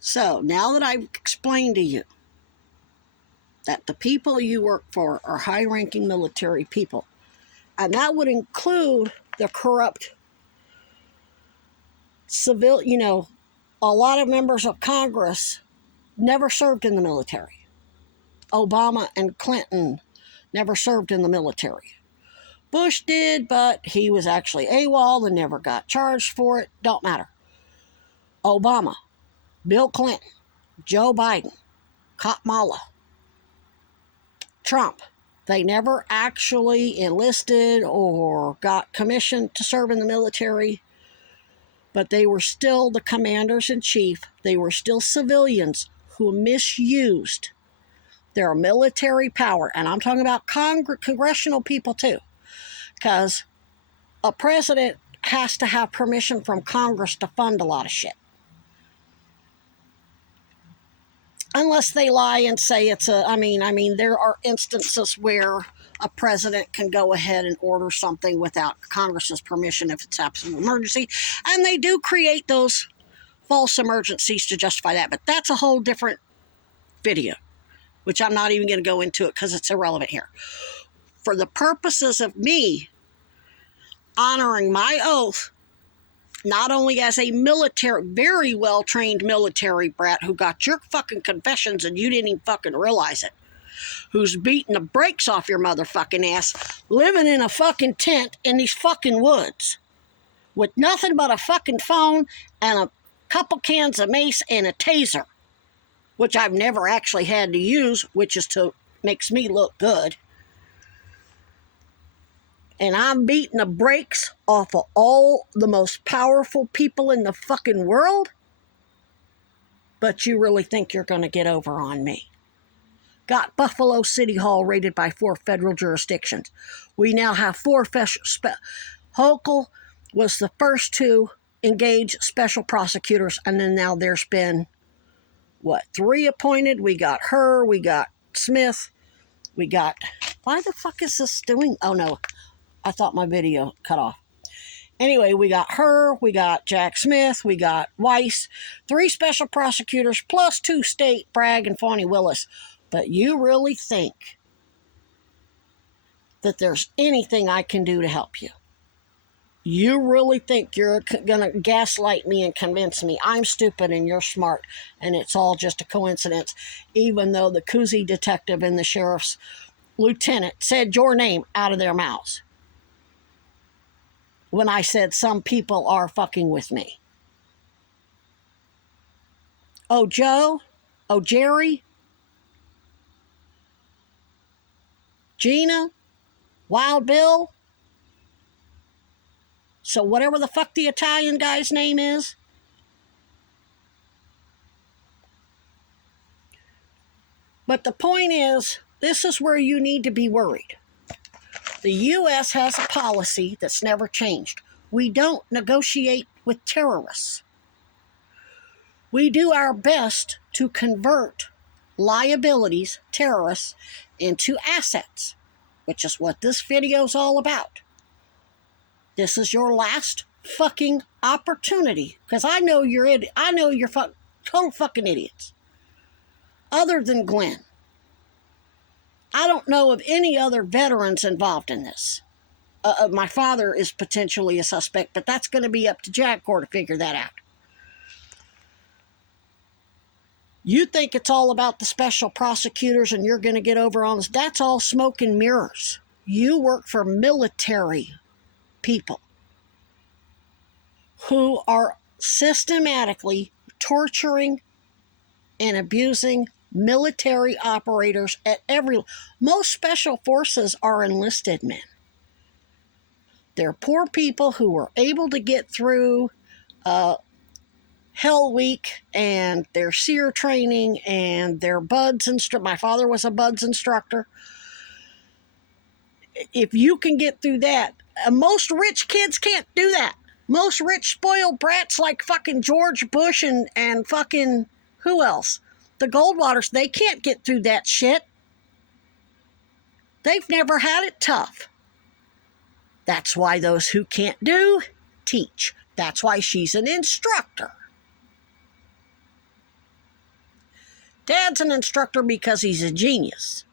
So now that I've explained to you that the people you work for are high-ranking military people, and that would include the corrupt civil, a lot of members of Congress never served in the military. Obama and Clinton never served in the military. Bush did, but he was actually AWOL and never got charged for it. Don't matter. Obama, Bill Clinton, Joe Biden, Kamala, Trump, they never actually enlisted or got commissioned to serve in the military, but they were still the commanders-in-chief. They were still civilians who misused their military power. And I'm talking about congressional people too, because a president has to have permission from Congress to fund a lot of shit. Unless they lie and say it's there are instances where a president can go ahead and order something without Congress's permission if it's absolute emergency. And they do create those false emergencies to justify that. But that's a whole different video, which I'm not even going to go into it because it's irrelevant here. For the purposes of me honoring my oath, not only as a very well-trained military brat who got your fucking confessions and you didn't even fucking realize it, who's beating the brakes off your motherfucking ass, living in a fucking tent in these fucking woods with nothing but a fucking phone and a couple cans of mace and a taser, which I've never actually had to use, which is makes me look good. And I'm beating the brakes off of all the most powerful people in the fucking world. But you really think you're going to get over on me. Got Buffalo City Hall raided by 4 federal jurisdictions. We now have 4 Hochul was the first to engage special prosecutors. And then now there's been, 3 appointed? We got her, we got Smith, we got... Why the fuck is this doing? Oh, no. I thought my video cut off. Anyway, we got her, we got Jack Smith, we got Weiss, 3 special prosecutors, plus 2 state, Bragg and Fani Willis. But you really think that there's anything I can do to help you? You really think you're going to gaslight me and convince me I'm stupid and you're smart and it's all just a coincidence, even though the koozie detective and the sheriff's lieutenant said your name out of their mouths when I said some people are fucking with me? Oh, Joe? Oh, Jerry? Gina? Wild Bill? So whatever the fuck the Italian guy's name is. But the point is, this is where you need to be worried. The U.S. has a policy that's never changed. We don't negotiate with terrorists. We do our best to convert liabilities, terrorists, into assets, which is what this video is all about. This is your last fucking opportunity, because I know you're total fucking idiots. Other than Glenn, I don't know of any other veterans involved in this. My father is potentially a suspect, but that's going to be up to JAG Corps to figure that out. You think it's all about the special prosecutors and you're going to get over on this. That's all smoke and mirrors. You work for military people who are systematically torturing and abusing military operators at most special forces are enlisted men. They're poor people who were able to get through Hell Week and their SEER training and their BUDS instructor. My father was a BUDS instructor. If you can get through that, most rich kids can't do that. Most rich spoiled brats like fucking George Bush and fucking who else? The Goldwaters, they can't get through that shit. They've never had it tough. That's why those who can't do, teach. That's why she's an instructor. Dad's an instructor because he's a genius.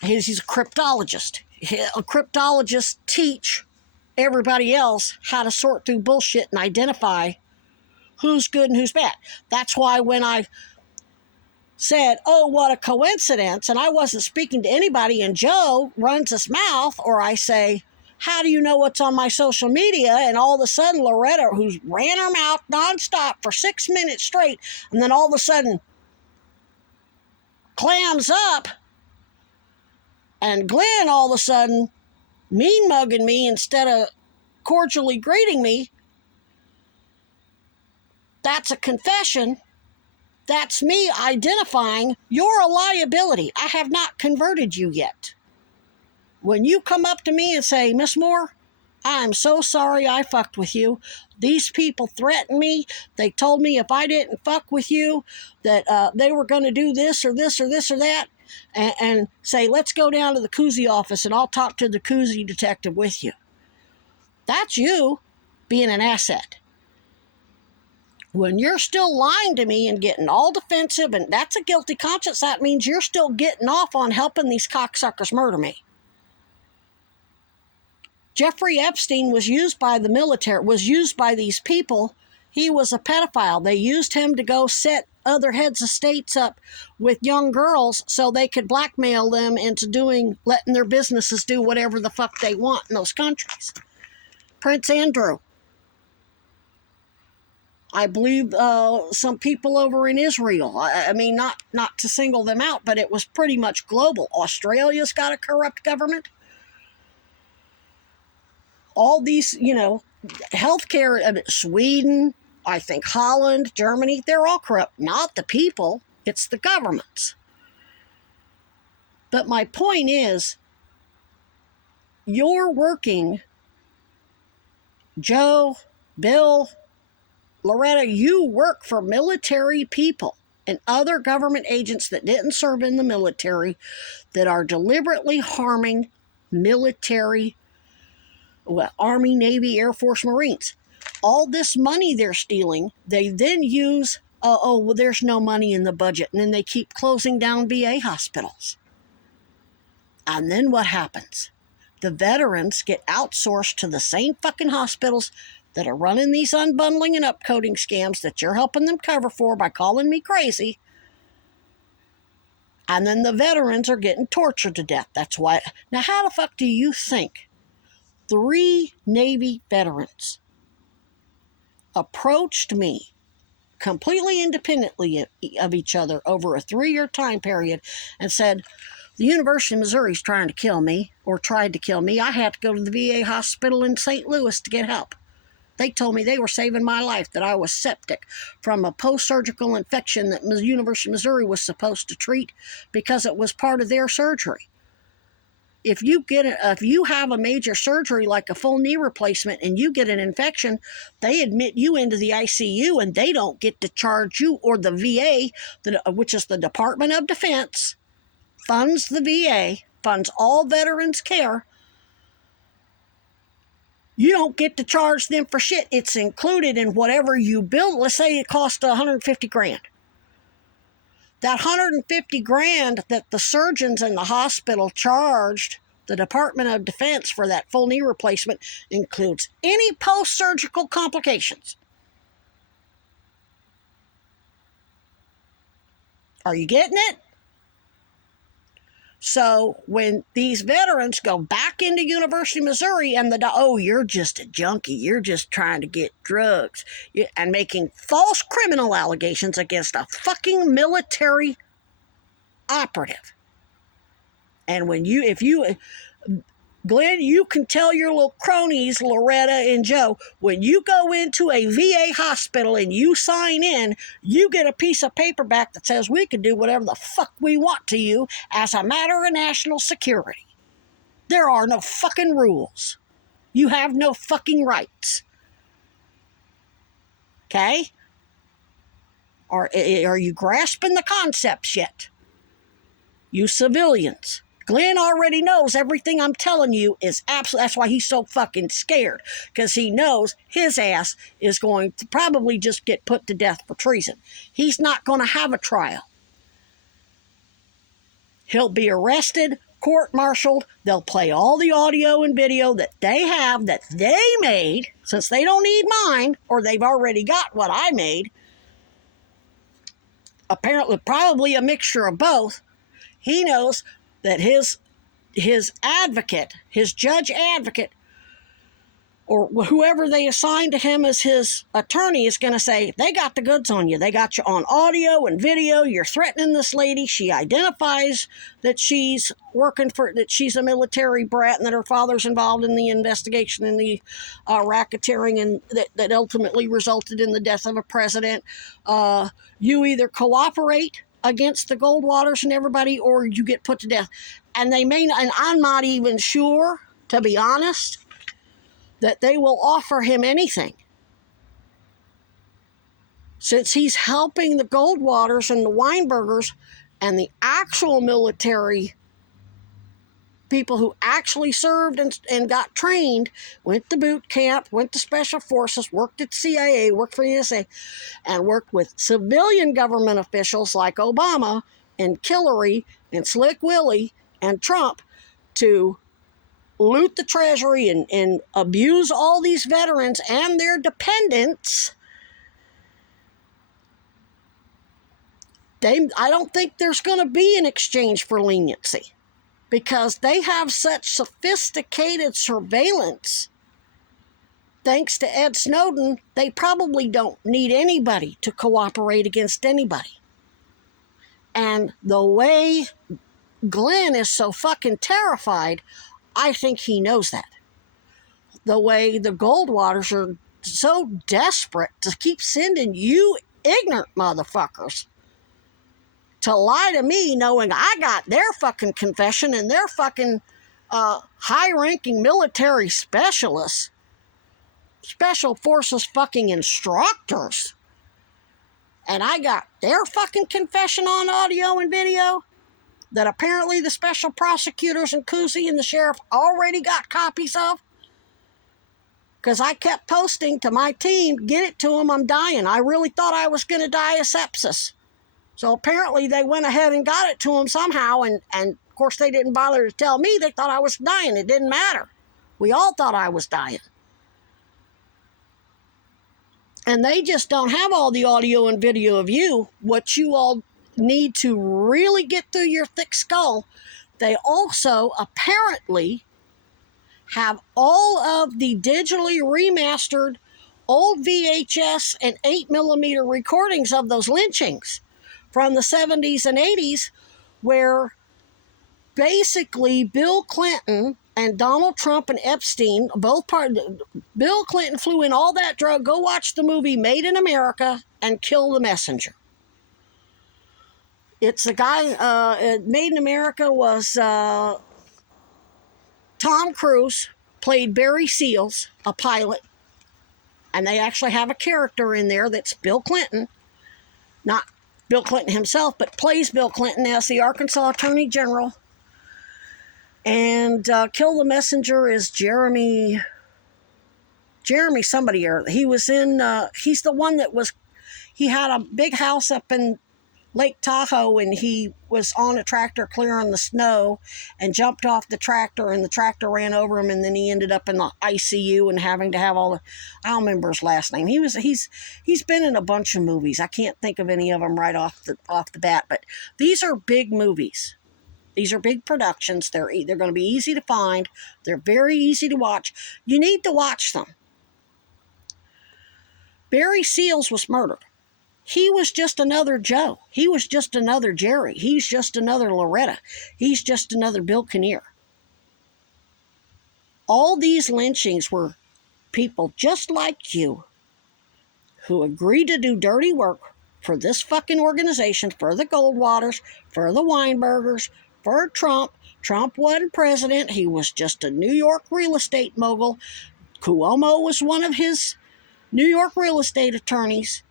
He's a cryptologist. Cryptologists teach everybody else how to sort through bullshit and identify who's good and who's bad. That's why when I said, oh, what a coincidence, and I wasn't speaking to anybody, and Joe runs his mouth, or I say, how do you know what's on my social media? And all of a sudden, Loretta, who's ran her mouth nonstop for 6 minutes straight, and then all of a sudden clams up, and Glenn all of a sudden mean mugging me instead of cordially greeting me, that's a confession. That's me identifying you're a liability. I have not converted you yet. When you come up to me and say, Miss Moore, I'm so sorry I fucked with you. These people threatened me. They told me if I didn't fuck with you that they were going to do this or this or this or that, and say, let's go down to the koozie office and I'll talk to the koozie detective with you. That's you being an asset. When you're still lying to me and getting all defensive, and that's a guilty conscience, that means you're still getting off on helping these cocksuckers murder me. Jeffrey Epstein was used by the military, was used by these people. He was a pedophile. They used him to go set other heads of states up with young girls so they could blackmail them into letting their businesses do whatever the fuck they want in those countries. Prince Andrew. I believe some people over in Israel. I mean, not to single them out, but it was pretty much global. Australia's got a corrupt government. All these, healthcare, Sweden, I think Holland, Germany, they're all corrupt. Not the people, it's the governments. But my point is, you're working, Joe, Bill, Loretta, you work for military people and other government agents that didn't serve in the military that are deliberately harming military, Army, Navy, Air Force, Marines. All this money they're stealing, they then use, well, there's no money in the budget, and then they keep closing down VA hospitals. And then what happens? The veterans get outsourced to the same fucking hospitals that are running these unbundling and upcoding scams that you're helping them cover for by calling me crazy. And then the veterans are getting tortured to death. That's why. Now, how the fuck do you think 3 Navy veterans approached me completely independently of each other over a 3-year time period and said, the University of Missouri is trying to kill me, or tried to kill me. I had to go to the VA hospital in St. Louis to get help. They told me they were saving my life, that I was septic from a post-surgical infection that the University of Missouri was supposed to treat because it was part of their surgery. If you have a major surgery like a full knee replacement and you get an infection, they admit you into the ICU and they don't get to charge you, or the VA, which is the Department of Defense, funds the VA, funds all veterans care. You don't get to charge them for shit. It's included in whatever you build. Let's say it cost $150,000. That $150,000 that the surgeons in the hospital charged the Department of Defense for that full knee replacement includes any post-surgical complications. Are you getting it? So when these veterans go back into University of Missouri and you're just a junkie, you're just trying to get drugs, and making false criminal allegations against a fucking military operative. And Glenn, you can tell your little cronies, Loretta and Joe, when you go into a VA hospital and you sign in, you get a piece of paper back that says we can do whatever the fuck we want to you as a matter of national security. There are no fucking rules. You have no fucking rights. Okay? Are you grasping the concepts yet? You civilians. Glenn already knows everything I'm telling you is absolute. That's why he's so fucking scared, because he knows his ass is going to probably just get put to death for treason. He's not going to have a trial. He'll be arrested, court-martialed. They'll play all the audio and video that they have, that they made, since they don't need mine, or they've already got what I made. Apparently, probably a mixture of both. He knows that his advocate, his judge advocate, or whoever they assign to him as his attorney, is going to say, they got the goods on you. They got you on audio and video. You're threatening this lady. She identifies that she's that she's a military brat and that her father's involved in the investigation and the racketeering, and that ultimately resulted in the death of a president. You either cooperate against the Goldwaters and everybody, or you get put to death. And they may not, and I'm not even sure, to be honest, that they will offer him anything, since he's helping the Goldwaters and the Weinbergers and the actual military people who actually served and got trained, went to boot camp, went to special forces, worked at CIA, worked for NSA, and worked with civilian government officials like Obama and Hillary and Slick Willie and Trump to loot the treasury and abuse all these veterans and their dependents. I don't think there's going to be an exchange for leniency, because they have such sophisticated surveillance. Thanks to Ed Snowden, they probably don't need anybody to cooperate against anybody. And the way Glenn is so fucking terrified, I think he knows that. The way the Goldwaters are so desperate to keep sending you ignorant motherfuckers to lie to me, knowing I got their fucking confession and their fucking high-ranking military specialists, special forces fucking instructors, and I got their fucking confession on audio and video that apparently the special prosecutors and Cousy and the sheriff already got copies of, because I kept posting to my team, get it to them, I'm dying. I really thought I was going to die of sepsis. So apparently they went ahead and got it to them somehow, and of course they didn't bother to tell me. They thought I was dying. It didn't matter. We all thought I was dying. And they just don't have all the audio and video of you, what you all need to really get through your thick skull. They also apparently have all of the digitally remastered old VHS and 8mm recordings of those lynchings from the 70s and 80s, where basically Bill Clinton and Donald Trump and Epstein, both Bill Clinton flew in all that drug. Go watch the movie Made in America and Kill the Messenger. It's a guy, Made in America was Tom Cruise, played Barry Seals, a pilot. And they actually have a character in there that's Bill Clinton, not Bill Clinton himself, but plays Bill Clinton as the Arkansas Attorney General. And Kill the Messenger is Jeremy somebody. He was in, he's the one that was, he had a big house up in Lake Tahoe, and he was on a tractor clearing the snow and jumped off the tractor, and the tractor ran over him, and then he ended up in the ICU and having to have all the, I don't remember his last name. He's been in a bunch of movies. I can't think of any of them right off the bat, but these are big movies. These are big productions. They're going to be easy to find. They're very easy to watch. You need to watch them. Barry Seals was murdered. He was just another Joe. He was just another Jerry. He's just another Loretta. He's just another Bill Kinnear. All these lynchings were people just like you who agreed to do dirty work for this fucking organization, for the Goldwaters, for the Weinbergers, for Trump. Trump wasn't president. He was just a New York real estate mogul. Cuomo was one of his New York real estate attorneys.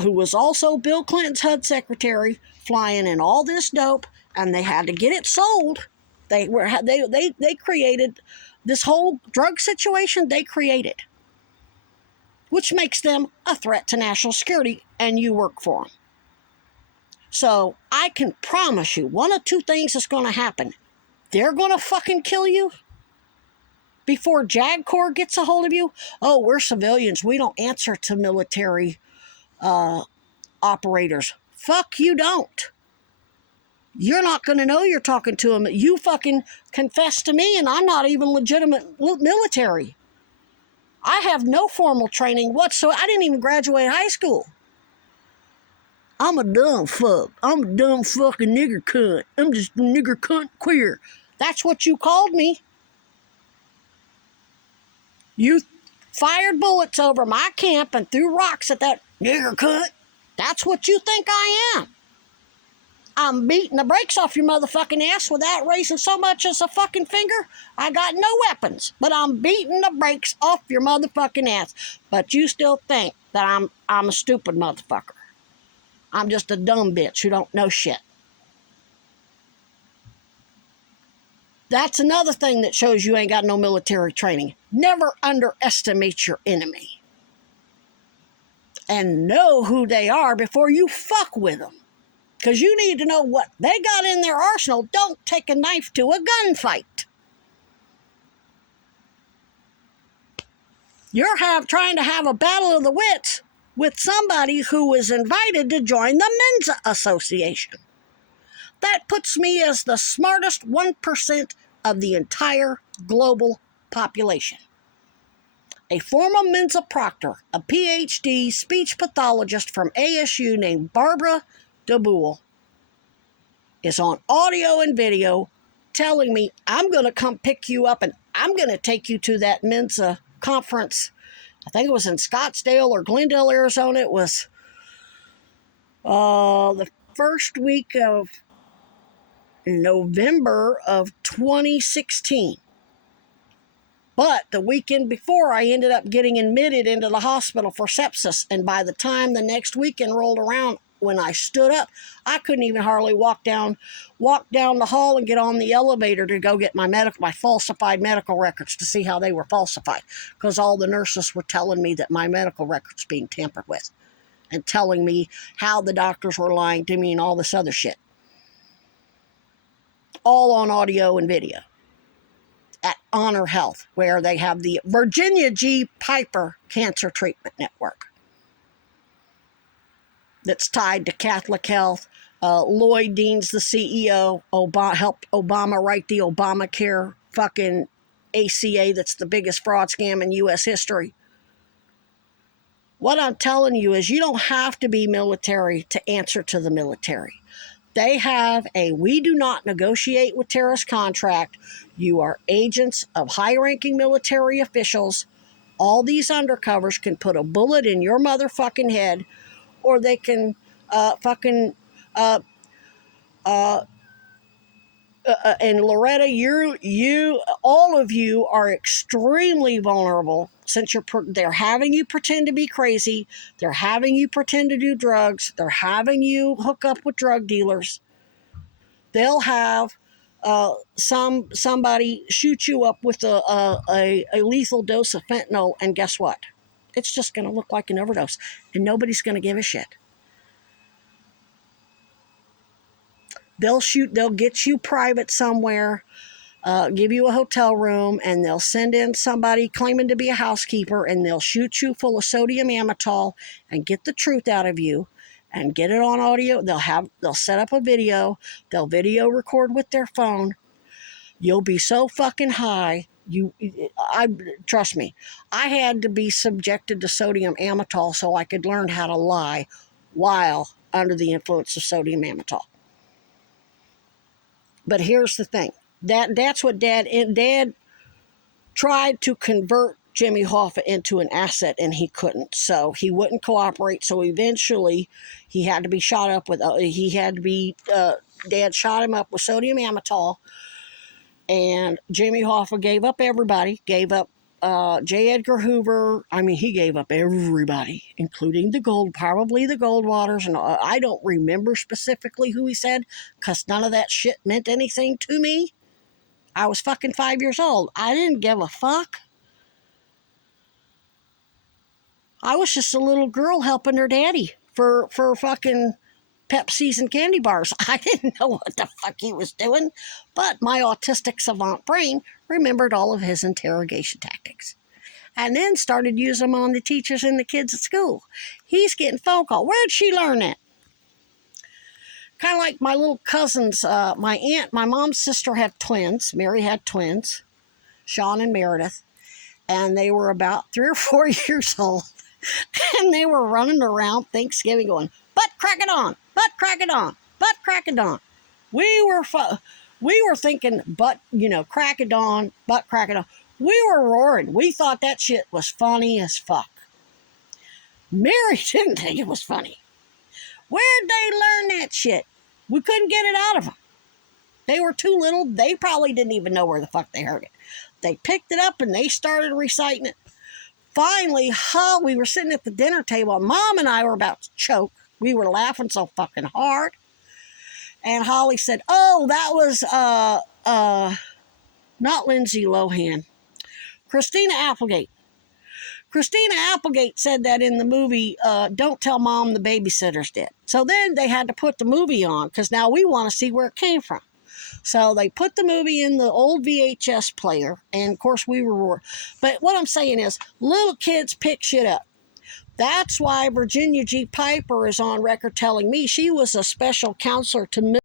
who was also Bill Clinton's HUD secretary, flying in all this dope, and they had to get it sold. They created this whole drug situation. They created, which makes them a threat to national security, and you work for them. So I can promise you, one of two things is going to happen. They're going to fucking kill you before JAG Corps gets a hold of you. Oh, we're civilians. We don't answer to military operators. Fuck, you don't. You're not going to know you're talking to them. You fucking confess to me, and I'm not even legitimate military. I have no formal training whatsoever. I didn't even graduate high school. I'm a dumb fuck. I'm a dumb fucking nigger cunt. I'm just a nigger cunt queer. That's what you called me. You fired bullets over my camp and threw rocks at that nigger cunt. That's what you think I am. I'm beating the brakes off your motherfucking ass without raising so much as a fucking finger. I got no weapons, but I'm beating the brakes off your motherfucking ass. But you still think that I'm a stupid motherfucker. I'm just a dumb bitch who don't know shit. That's another thing that shows you ain't got no military training. Never underestimate your enemy. And know who they are before you fuck with them. Because you need to know what they got in their arsenal. Don't take a knife to a gunfight. You're trying to have a battle of the wits with somebody who was invited to join the Mensa Association. That puts me as the smartest 1% of the entire global population. A former Mensa proctor, a PhD speech pathologist from ASU named Barbara DeBoule, is on audio and video telling me, I'm going to come pick you up and I'm going to take you to that Mensa conference. I think it was in Scottsdale or Glendale, Arizona. It was the first week of November of 2016. But the weekend before, I ended up getting admitted into the hospital for sepsis. And by the time the next weekend rolled around, when I stood up, I couldn't even hardly walk down the hall and get on the elevator to go get my falsified medical records to see how they were falsified. Because all the nurses were telling me that my medical records being tampered with. And telling me how the doctors were lying to me and all this other shit. All on audio and video. At Honor Health, where they have the Virginia G. Piper Cancer Treatment Network that's tied to Catholic Health. Lloyd Dean's the CEO. Helped Obama write the Obamacare fucking ACA that's the biggest fraud scam in U.S. history. What I'm telling you is you don't have to be military to answer to the military. They have a we do not negotiate with terrorists contract. You are agents of high-ranking military officials. All these undercovers can put a bullet in your motherfucking head, or they can and Loretta, you, all of you are extremely vulnerable since they're having you pretend to be crazy. They're having you pretend to do drugs. They're having you hook up with drug dealers. They'll have somebody shoot you up with a lethal dose of fentanyl, and guess what? It's just going to look like an overdose, and nobody's going to give a shit. They'll get you private somewhere, give you a hotel room, and they'll send in somebody claiming to be a housekeeper, and they'll shoot you full of sodium amytal and get the truth out of you and get it on audio. They'll set up a video. They'll video record with their phone. You'll be so fucking high. Trust me, I had to be subjected to sodium amytal so I could learn how to lie while under the influence of sodium amytal. But here's the thing. That's what Dad tried to convert Jimmy Hoffa into an asset, and he couldn't. So he wouldn't cooperate. So eventually he had to be shot up with, Dad shot him up with sodium amytal, and Jimmy Hoffa gave up everybody, gave up J. Edgar Hoover, I mean, he gave up everybody, including probably the Goldwaters. And I don't remember specifically who he said, because none of that shit meant anything to me. I was fucking 5 years old. I didn't give a fuck. I was just a little girl helping her daddy for fucking Pepsis and candy bars. I didn't know what the fuck he was doing, but my autistic savant brain remembered all of his interrogation tactics and then started using them on the teachers and the kids at school. He's getting phone call. Where'd she learn that? Kind of like my little cousins. My aunt, my mom's sister had twins. Mary had twins, Sean and Meredith, and they were about 3 or 4 years old. And they were running around Thanksgiving going, butt crack it on, butt crack it on, butt crack it on. We were thinking, crack it on, butt crack it on. We were roaring. We thought that shit was funny as fuck. Mary didn't think it was funny. Where'd they learn that shit? We couldn't get it out of them. They were too little. They probably didn't even know where the fuck they heard it. They picked it up and they started reciting it. Finally, we were sitting at the dinner table. Mom and I were about to choke. We were laughing so fucking hard. And Holly said, oh, that was not Lindsay Lohan. Christina Applegate. Christina Applegate said that in the movie, Don't Tell Mom the Babysitter's Dead. So then they had to put the movie on, because now we want to see where it came from. So they put the movie in the old VHS player, and of course we were. But what I'm saying is, little kids pick shit up. That's why Virginia G. Piper is on record telling me she was a special counselor to